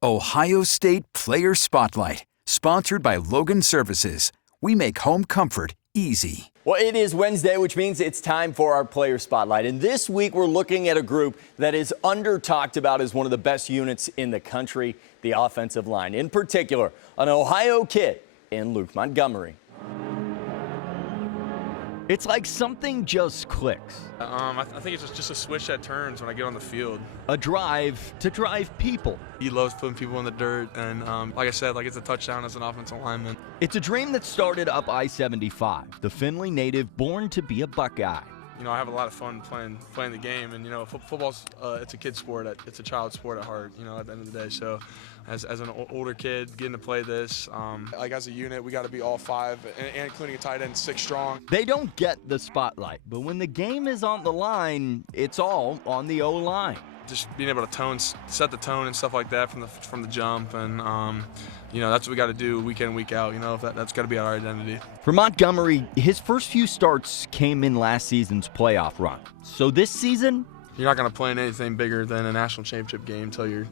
Ohio State Player Spotlight, sponsored by Logan Services. We make home comfort easy. Well, it is Wednesday, which means it's time for our Player Spotlight. And this week, we're looking at a group that is under-talked about as one of the best units in the country, the offensive line. In particular, an Ohio kid in Luke Montgomery. It's like something just clicks. I think it's just a switch that turns when I get on the field. A drive to drive people. He loves putting people in the dirt, and like I said, it's a touchdown as an offensive lineman. It's a dream that started up I-75, the Findlay native born to be a Buckeye. You know, I have a lot of fun playing the game, and football's it's a kid sport. It's a child sport at heart. At the end of the day. So, as an older kid, getting to play this, as a unit, we got to be all five, and including a tight end, 6 strong. They don't get the spotlight, but when the game is on the line, it's all on the O-line. Just being able to set the tone and stuff like that from the jump, and that's what we got to do week in, week out. That's got to be our identity. For Montgomery, his first few starts came in last season's playoff run. So this season, you're not going to play in anything bigger than a national championship game until you're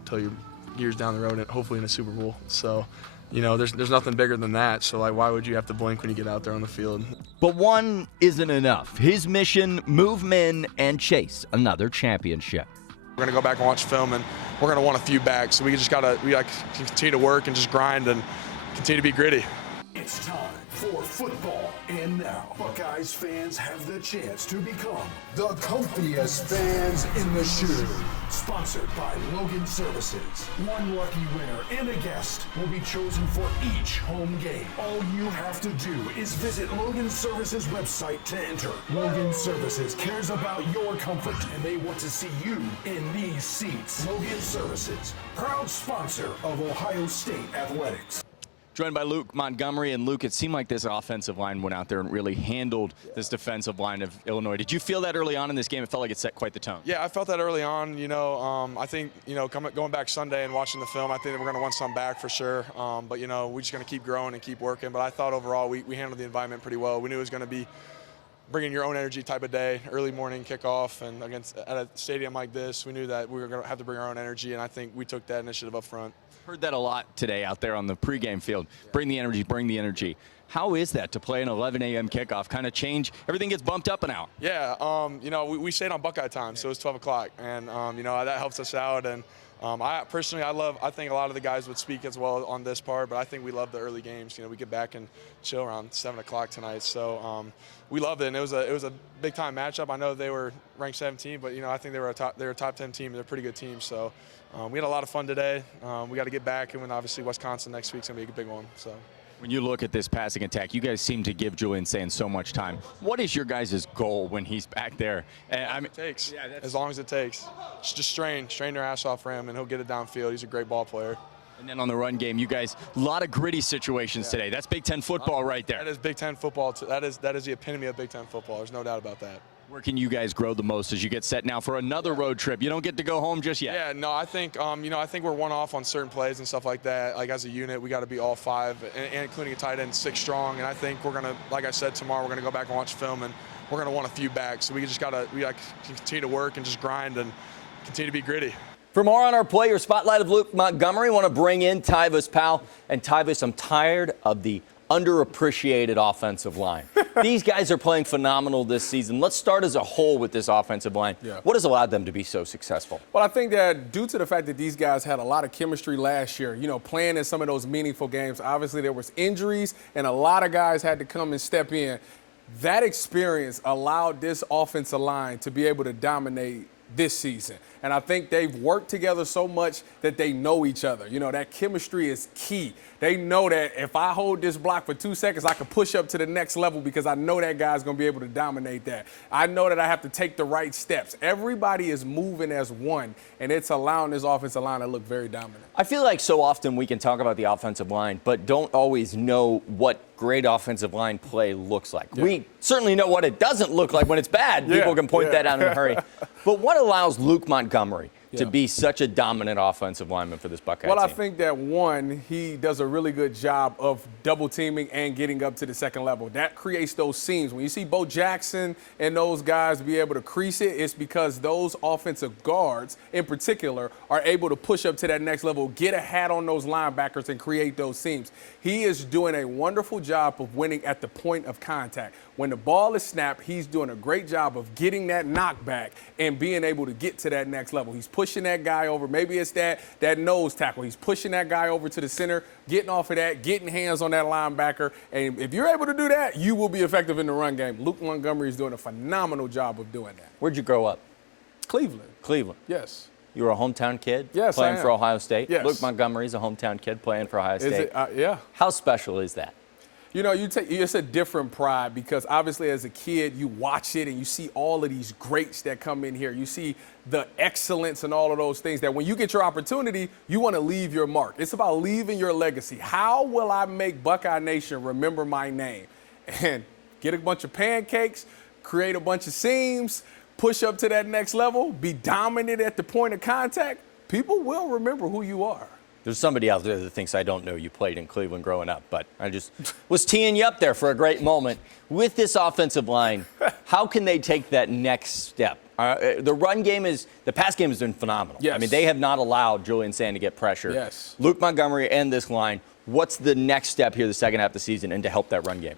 years down the road, and hopefully in a Super Bowl. So, there's nothing bigger than that. So, why would you have to blink when you get out there on the field? But one isn't enough. His mission: move men and chase another championship. We're going to go back and watch film, and we're going to want a few back. So we got to continue to work and just grind and continue to be gritty. It's time for football. And now, Buckeyes fans have the chance to become the comfiest fans in the shoe. Sponsored by Logan Services. One lucky winner and a guest will be chosen for each home game. All you have to do is visit Logan Services website to enter. Logan Services cares about your comfort, and they want to see you in these seats. Logan Services, proud sponsor of Ohio State Athletics. Joined by Luke Montgomery. And Luke, it seemed like this offensive line went out there and really handled this defensive line of Illinois. Did you feel that early on in this game? It felt like it set quite the tone. Yeah, I felt that early on. I think, going back Sunday and watching the film, I think that we're going to want some back for sure. But, we're just going to keep growing and keep working. But I thought overall we handled the environment pretty well. We knew it was going to be bringing your own energy type of day, early morning kickoff, and at a stadium like this, we knew that we were going to have to bring our own energy, and I think we took that initiative up front. Heard that a lot today out there on the pregame field. Bring the energy, bring the energy. How is that to play an 11 a.m. kickoff? Kind of change, everything gets bumped up an hour. Yeah, we stayed on Buckeye time, so it's 12 o'clock, and that helps us out. And I think a lot of the guys would speak as well on this part, but I think we love the early games. We get back and chill around 7 o'clock tonight, so we loved it. And it was a big time matchup. I know they were ranked 17, but I think they were a top 10 team. They're a pretty good team, so we had a lot of fun today. We got to get back, and obviously Wisconsin next week's gonna be a big one. So. When you look at this passing attack, you guys seem to give Julian Sains so much time. What is your guys' goal when he's back there? It takes. As long as it takes. Just strain their ass off for him, and he'll get it downfield. He's a great ball player. And then on the run game, you guys, a lot of gritty situations today. That's Big Ten football right there. That is Big Ten football. That is the epitome of Big Ten football. There's no doubt about that. Where can you guys grow the most as you get set now for another road trip? You don't get to go home just yet. Yeah, no, I think I think we're one off on certain plays and stuff like that. As a unit, we got to be all five, and including a tight end, 6 strong. And I think we're gonna, like I said, tomorrow we're gonna go back and watch film, and we're gonna want a few back. So we gotta continue to work and just grind and continue to be gritty. For more on our Player Spotlight of Luke Montgomery, I want to bring in Tyvis Powell. And Tyvis, I'm tired of the underappreciated offensive line. These guys are playing phenomenal this season. Let's start as a whole with this offensive line. Yeah. What has allowed them to be so successful? Well, I think that due to the fact that these guys had a lot of chemistry last year, playing in some of those meaningful games, obviously there was injuries and a lot of guys had to come and step in. That experience allowed this offensive line to be able to dominate this season. And I think they've worked together so much that they know each other. That chemistry is key. They know that if I hold this block for 2 seconds, I can push up to the next level because I know that guy's going to be able to dominate that. I know that I have to take the right steps. Everybody is moving as one, and it's allowing this offensive line to look very dominant. I feel like so often we can talk about the offensive line, but don't always know what great offensive line play looks like. Yeah. We certainly know what it doesn't look like when it's bad. People can point that out in a hurry. But what allows Luke Montgomery to be such a dominant offensive lineman for this Buckeye team? Well, I think that, one, he does a really good job of double teaming and getting up to the second level. That creates those seams. When you see Bo Jackson and those guys be able to crease it, it's because those offensive guards in particular are able to push up to that next level, get a hat on those linebackers, and create those seams. He is doing a wonderful job of winning at the point of contact. When the ball is snapped, he's doing a great job of getting that knockback and being able to get to that next level. He's pushing that guy over. Maybe it's that nose tackle. He's pushing that guy over to the center, getting off of that, getting hands on that linebacker. And if you're able to do that, you will be effective in the run game. Luke Montgomery is doing a phenomenal job of doing that. Where'd you grow up? Cleveland. Cleveland. Yes. You were a hometown kid? Yes, playing I am. for Ohio State? Yes. Luke Montgomery's a hometown kid playing for Ohio State. Is it? Yeah. How special is that? You know, it's a different pride because obviously as a kid, you watch it and you see all of these greats that come in here. You see the excellence and all of those things that when you get your opportunity, you want to leave your mark. It's about leaving your legacy. How will I make Buckeye Nation remember my name? And get a bunch of pancakes, create a bunch of seams, push up to that next level, be dominant at the point of contact. People will remember who you are. There's somebody out there that thinks I don't know you played in Cleveland growing up, but I just was teeing you up there for a great moment. With this offensive line, how can they take that next step? The pass game has been phenomenal. Yes. I mean, they have not allowed Julian Sand to get pressure. Yes. Luke Montgomery and this line, what's the next step here the second half of the season and to help that run game?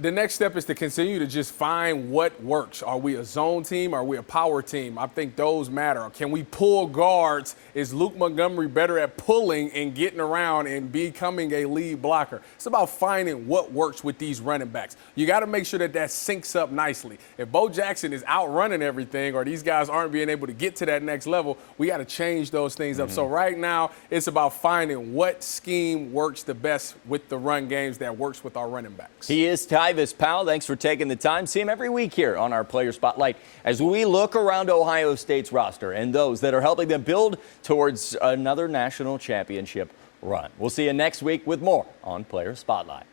The next step is to continue to just find what works. Are we a zone team? Are we a power team? I think those matter. Can we pull guards? Is Luke Montgomery better at pulling and getting around and becoming a lead blocker? It's about finding what works with these running backs. You got to make sure that syncs up nicely. If Bo Jackson is outrunning everything or these guys aren't being able to get to that next level, we got to change those things up. So right now, it's about finding what scheme works the best with the run games that works with our running backs. He is Tyvis Powell. Thanks for taking the time. See him every week here on our Player Spotlight as we look around Ohio State's roster and those that are helping them build towards another national championship run. We'll see you next week with more on Player Spotlight.